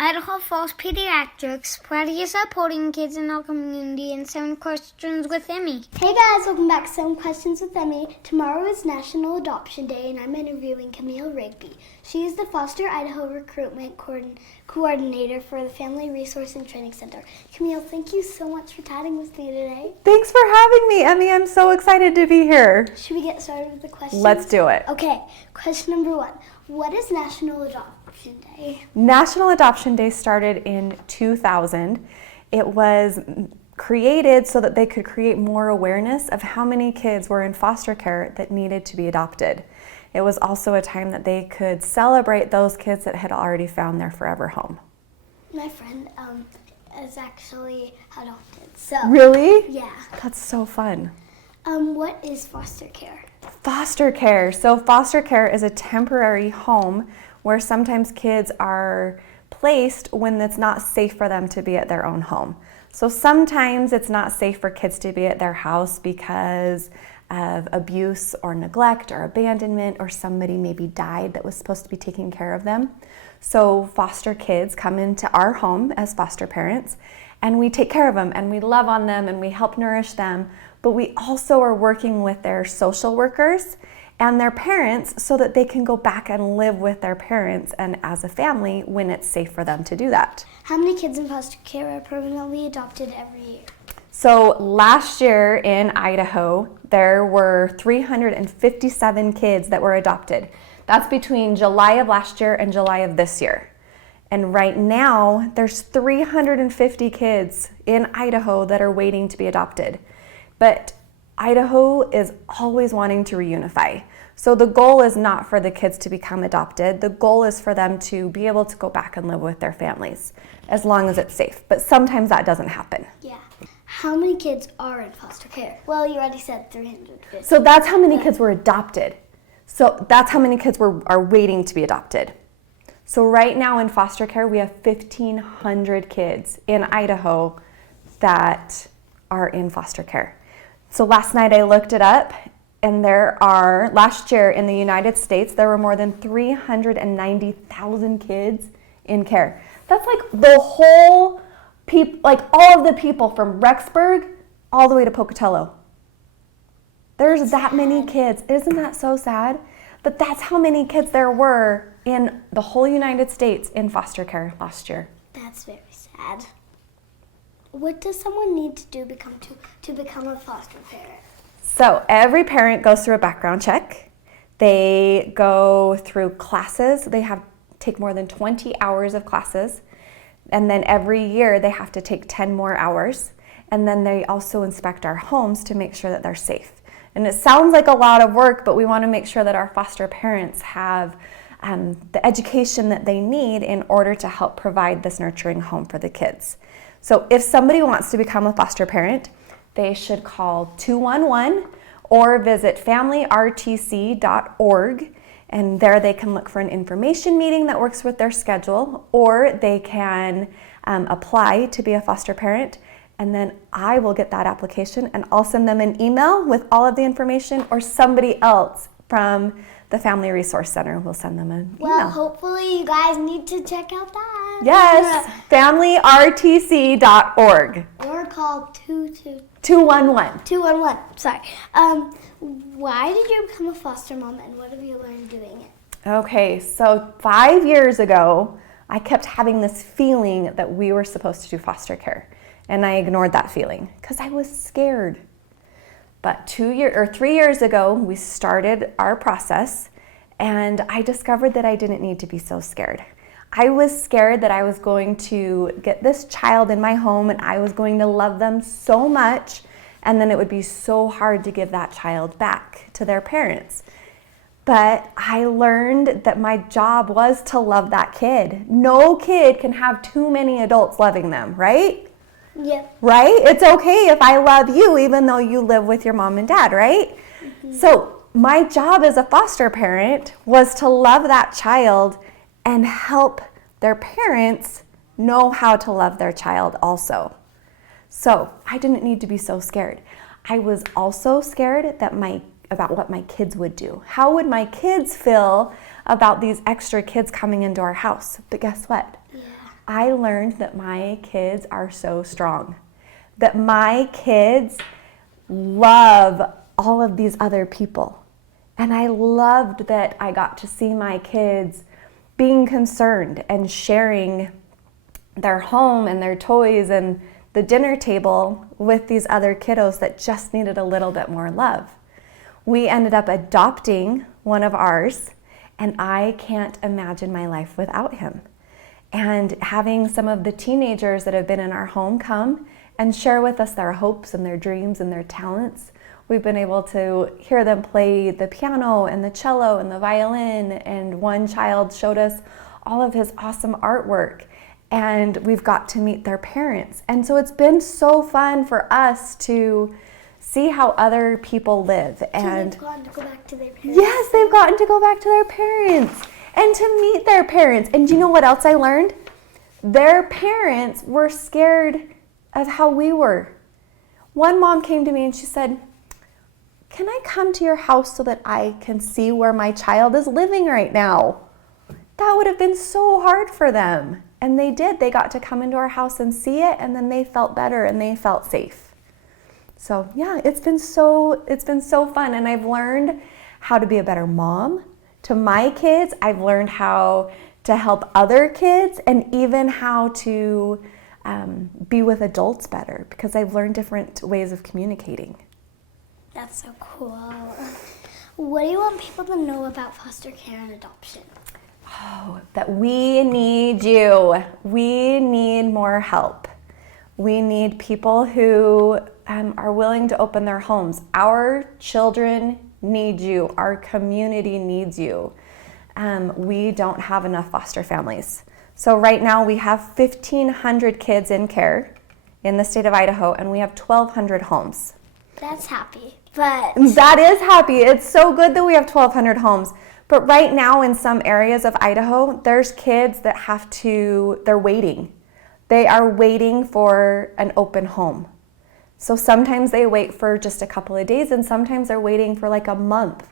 Idaho Falls Pediatrics, proudly supporting kids in our community, and 7 questions with Emmy. Hey guys, welcome back to 7 Questions with Emmy. Tomorrow is National Adoption Day, and I'm interviewing Camille Rigby. She is the Foster Idaho Recruitment Coordinator for the Family Resource and Training Center. Camille, thank you so much for chatting with me today. Thanks for having me, Emmy. I'm so excited to be here. Should we get started with the questions? Let's do it. Okay, question number 1. What is National Adoption Day? National Adoption Day started in 2000. It was created so that they could create more awareness of how many kids were in foster care that needed to be adopted. It was also a time that they could celebrate those kids that had already found their forever home. My friend is actually adopted. So Really? Yeah. That's so fun. What is foster care? Foster care. So foster care is a temporary home where sometimes kids are placed when it's not safe for them to be at their own home. So sometimes it's not safe for kids to be at their house because of abuse or neglect or abandonment, or somebody maybe died that was supposed to be taking care of them. So foster kids come into our home as foster parents, and we take care of them and we love on them and we help nourish them. But we also are working with their social workers and their parents so that they can go back and live with their parents and as a family when it's safe for them to do that. How many kids in foster care are permanently adopted every year? So last year in Idaho, there were 357 kids that were adopted. That's between July of last year and July of this year. And right now, there's 350 kids in Idaho that are waiting to be adopted. But Idaho is always wanting to reunify. So the goal is not for the kids to become adopted. The goal is for them to be able to go back and live with their families, as long as it's safe. But sometimes that doesn't happen. Yeah. How many kids are in foster care? Well, you already said 350. So that's how many kids were adopted. So that's how many kids are waiting to be adopted. So right now in foster care, we have 1,500 kids in Idaho that are in foster care. So last night I looked it up, and last year in the United States, there were more than 390,000 kids in care. That's like the whole all of the people from Rexburg all the way to Pocatello. There's that many kids. Isn't that so sad? But that's how many kids there were in the whole United States in foster care last year. That's very sad. What does someone need to do to become a foster parent? So every parent goes through a background check. They go through classes. They take more than 20 hours of classes. And then every year they have to take 10 more hours. And then they also inspect our homes to make sure that they're safe. And it sounds like a lot of work, but we want to make sure that our foster parents have the education that they need in order to help provide this nurturing home for the kids. So if somebody wants to become a foster parent, they should call 211 or visit familyrtc.org. And there they can look for an information meeting that works with their schedule, or they can apply to be a foster parent. And then I will get that application and I'll send them an email with all of the information, or somebody else from the Family Resource Center will send them an email. Well, hopefully you guys need to check out that. Yes, familyrtc.org. Or call 211. 211. Sorry. Why did you become a foster mom, and what have you learned doing it? Okay, so 5 years ago, I kept having this feeling that we were supposed to do foster care. And I ignored that feeling because I was scared. But 3 years ago, we started our process, and I discovered that I didn't need to be so scared. I was scared that I was going to get this child in my home and I was going to love them so much, and then it would be so hard to give that child back to their parents. But I learned that my job was to love that kid. No kid can have too many adults loving them, right? Yep. Right? It's okay if I love you even though you live with your mom and dad, right? Mm-hmm. So my job as a foster parent was to love that child and help their parents know how to love their child also. So I didn't need to be so scared. I was also scared about what my kids would do. How would my kids feel about these extra kids coming into our house? But guess what? Yeah. I learned that my kids are so strong, that my kids love all of these other people. And I loved that I got to see my kids being concerned and sharing their home and their toys and the dinner table with these other kiddos that just needed a little bit more love. We ended up adopting one of ours, and I can't imagine my life without him. And having some of the teenagers that have been in our home come and share with us their hopes and their dreams and their talents. We've been able to hear them play the piano and the cello and the violin, and one child showed us all of his awesome artwork, and we've got to meet their parents. And so it's been so fun for us to see how other people live. And they've gotten to go back to their parents. Yes, they've gotten to go back to their parents and to meet their parents. And do you know what else I learned? Their parents were scared of how we were. One mom came to me and she said, "Can I come to your house so that I can see where my child is living right now?" That would have been so hard for them. And they did. They got to come into our house and see it, and then they felt better and they felt safe. So yeah, it's been so fun, and I've learned how to be a better mom to my kids. I've learned how to help other kids, and even how to be with adults better, because I've learned different ways of communicating. That's so cool. What do you want people to know about foster care and adoption? Oh, that we need you. We need more help. We need people who are willing to open their homes. Our children need you. Our community needs you. We don't have enough foster families. So right now we have 1,500 kids in care in the state of Idaho, and we have 1,200 homes. That's happy, but... That is happy. It's so good that we have 1,200 homes. But right now in some areas of Idaho, there's kids that they're waiting. They are waiting for an open home. So sometimes they wait for just a couple of days, and sometimes they're waiting for like a month,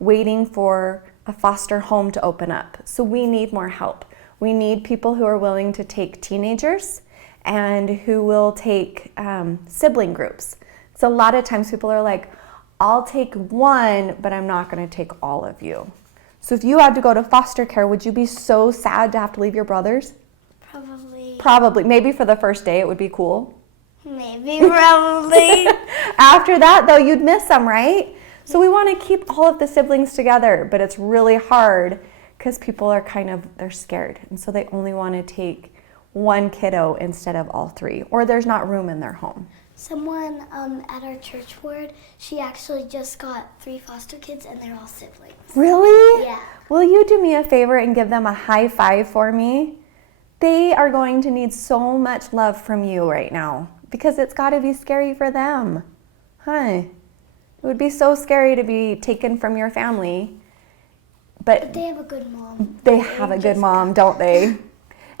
waiting for a foster home to open up. So we need more help. We need people who are willing to take teenagers and who will take sibling groups. So a lot of times people are like, "I'll take one, but I'm not going to take all of you." So if you had to go to foster care, would you be so sad to have to leave your brothers? Probably. Maybe for the first day it would be cool. Maybe, probably. After that, though, you'd miss them, right? So we want to keep all of the siblings together, but it's really hard because people are they're scared. And so they only want to take one kiddo instead of all three, or there's not room in their home. Someone at our church board, she actually just got 3 foster kids, and they're all siblings. Really? Yeah. Will you do me a favor and give them a high five for me? They are going to need so much love from you right now, because it's got to be scary for them. Huh? It would be so scary to be taken from your family. But they have a good mom. They have a good mom, don't they?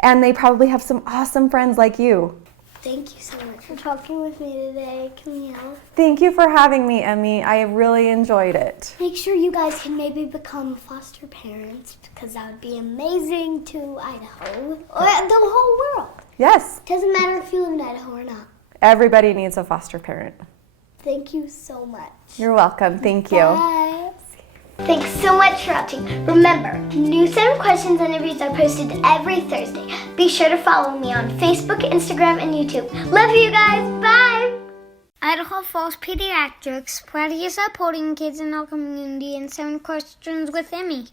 And they probably have some awesome friends like you. Thank you so much for talking with me today, Camille. Thank you for having me, Emmy. I really enjoyed it. Make sure you guys can maybe become foster parents, because that would be amazing to Idaho, or the whole world. Yes. Doesn't matter if you live in Idaho or not. Everybody needs a foster parent. Thank you so much. You're welcome. Thank you. Bye. Thanks so much for watching. Remember, new 7 questions and interviews are posted every Thursday. Be sure to follow me on Facebook, Instagram, and YouTube. Love you guys. Bye. Idaho Falls Pediatrics, proudly supporting kids in our community, and 7 questions with Emmy.